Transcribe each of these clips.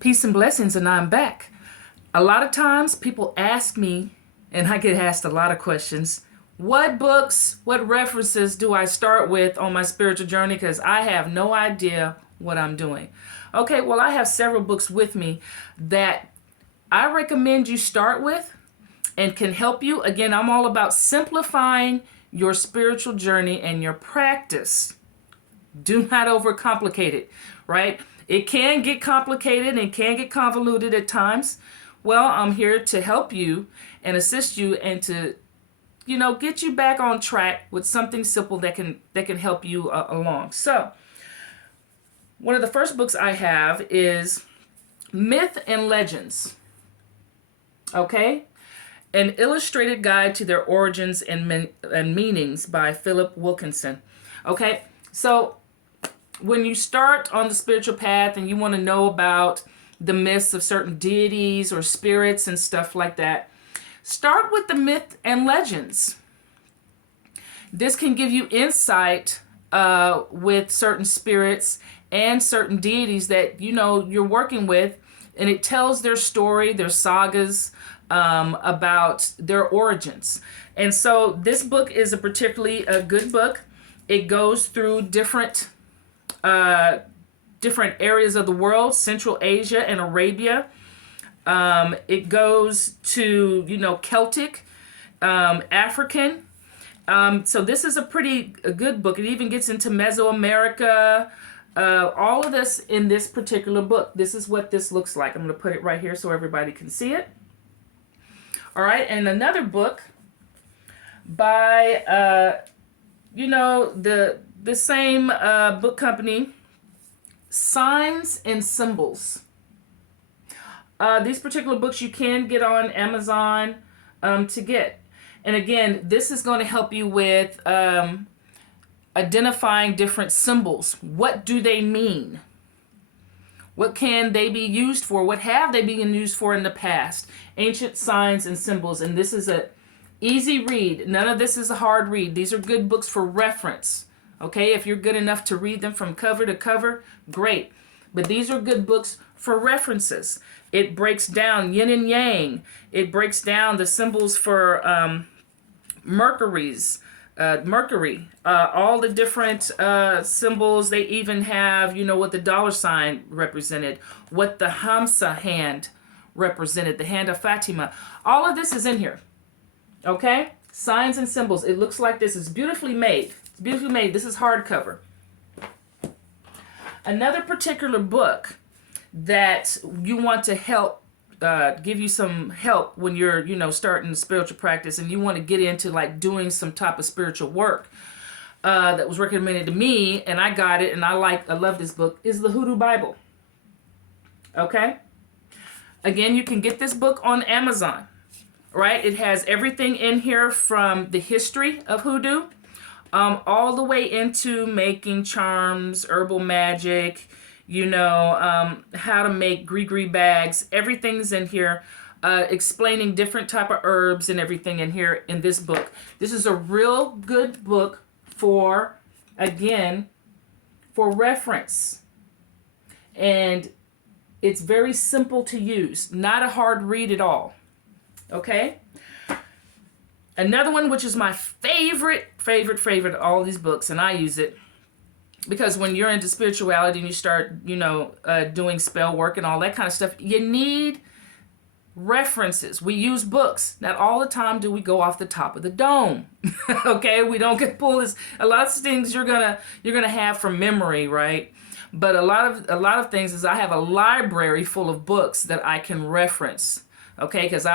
Peace and blessings, and I'm back. A lot of times people ask me, and I get asked a lot of questions, what books, what references do I start with on my spiritual journey? Because I have no idea what I'm doing. Okay, well, I have several books with me that I recommend you start with and can help you. Again, I'm all about simplifying your spiritual journey and your practice. Do not overcomplicate it, right? It can get complicated and can get convoluted at times. Well, I'm here to help you and assist you and to, get you back on track with something simple that can help you along. So, one of the first books I have is Myth and Legends. Okay? An illustrated guide to their origins and meanings by Philip Wilkinson. Okay? So, when you start on the spiritual path and you want to know about the myths of certain deities or spirits and stuff like that, start with the myth and legends. This can give you insight with certain spirits and certain deities that you're working with, and it tells their story, their sagas, about their origins. And so this book is a particularly good book. It goes through different areas of the world, Central Asia and Arabia. It goes to, Celtic, African. So this is a good book. It even gets into Mesoamerica. All of this in this particular book. This is what this looks like. I'm going to put it right here so everybody can see it. All right, and another book by, the same book company, Signs and Symbols. These particular books you can get on Amazon to get. And again, this is going to help you with identifying different symbols. What do they mean? What can they be used for? What have they been used for in the past? Ancient signs and symbols. And this is a easy read. None of this is a hard read. These are good books for reference. Okay, if you're good enough to read them from cover to cover, great. But these are good books for references. It breaks down yin and yang. It breaks down the symbols for Mercury, all the different symbols. They even have, what the dollar sign represented, what the Hamsa hand represented, the hand of Fatima. All of this is in here. Okay? Signs and symbols. It looks like this. It's beautifully made. It's beautifully made. This is hardcover. Another particular book that you want to help, give you some help when you're, starting spiritual practice and you want to get into like doing some type of spiritual work, that was recommended to me and I got it and I love this book, is the Hoodoo Bible. Okay? Again, you can get this book on Amazon, right? It has everything in here from the history of hoodoo, all the way into making charms, herbal magic, how to make gree bags. Everything's in here, explaining different type of herbs and everything in here in this book. This is a real good book for reference. And it's very simple to use, not a hard read at all. Okay? Another one, which is my favorite of all these books, and I use it because when you're into spirituality and you start, doing spell work and all that kind of stuff, you need references. We use books. Not all the time do we go off the top of the dome. Okay? We don't get pulled. A lot of things you're gonna have from memory, right? But a lot of things is I have a library full of books that I can reference. Okay? Because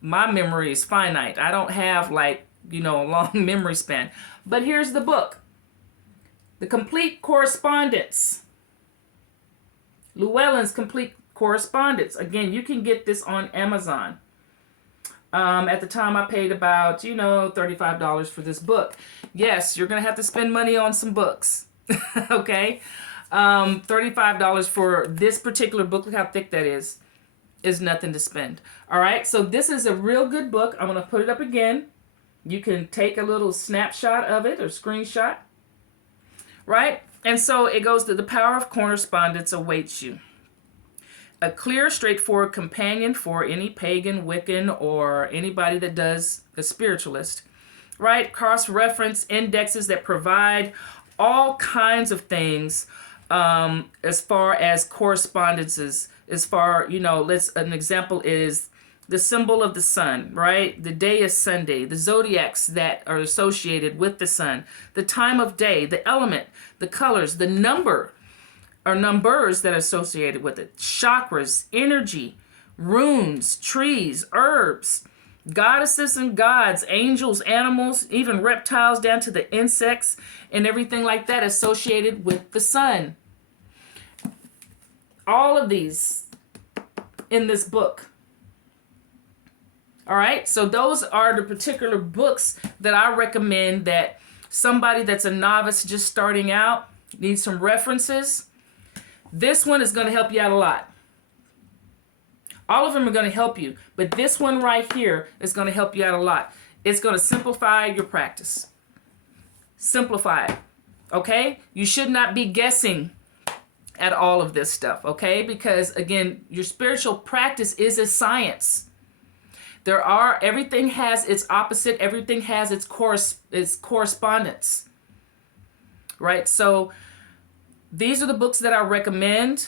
my memory is finite. I don't have a long memory span. But here's the book. The Complete Correspondence. Llewellyn's Complete Correspondence. Again, you can get this on Amazon. At the time I paid about, $35 for this book. Yes, you're going to have to spend money on some books. Okay? $35 for this particular book. Look how thick that is nothing to spend. All right, so this is a real good book. I'm going to put it up again. You can take a little snapshot of it or screenshot, right? And so it goes to the power of correspondence awaits you. a clear, straightforward companion for any pagan, Wiccan, or anybody that does a spiritualist, right? Cross-reference indexes that provide all kinds of things as far as correspondences, as far, an example is the symbol of the sun, right? The day is Sunday, the zodiacs that are associated with the sun, the time of day, the element, the colors, the number or numbers that are associated with it, chakras, energy, runes, trees, herbs, goddesses and gods, angels, animals, even reptiles down to the insects and everything like that associated with the sun. All of these in this book. All right, so those are the particular books that I recommend that somebody that's a novice just starting out needs some references. This one is going to help you out a lot. All of them are going to help you, but this one right here is going to help you out a lot. It's going to simplify your practice. Simplify it, okay? You should not be guessing at all of this stuff, okay? Because again, your spiritual practice is a science. Everything has its opposite, everything has its correspondence, right? So these are the books that I recommend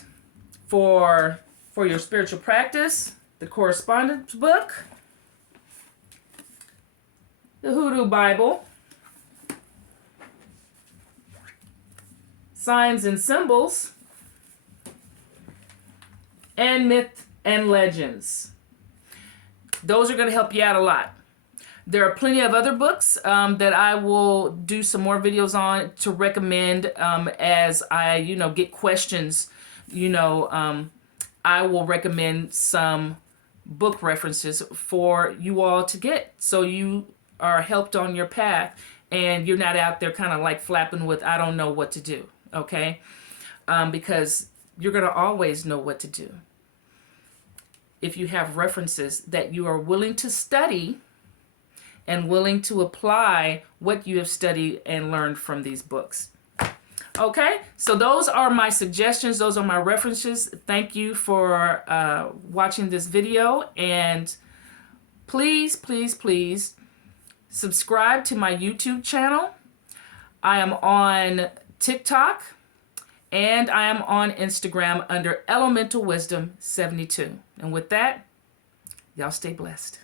for your spiritual practice. The correspondence book, the Hoodoo Bible, Signs and Symbols, and Myth and Legends. Those are going to help you out a lot. There are plenty of other books that I will do some more videos on to recommend as I, get questions. I will recommend some book references for you all to get so you are helped on your path and you're not out there kind of like flapping with, I don't know what to do, okay? Because you're going to always know what to do if you have references that you are willing to study and willing to apply what you have studied and learned from these books. Okay, so those are my suggestions. Those are my references. Thank you for watching this video. And please, please, please subscribe to my YouTube channel. I am on TikTok and I am on Instagram under Elemental Wisdom 72. And with that, y'all stay blessed.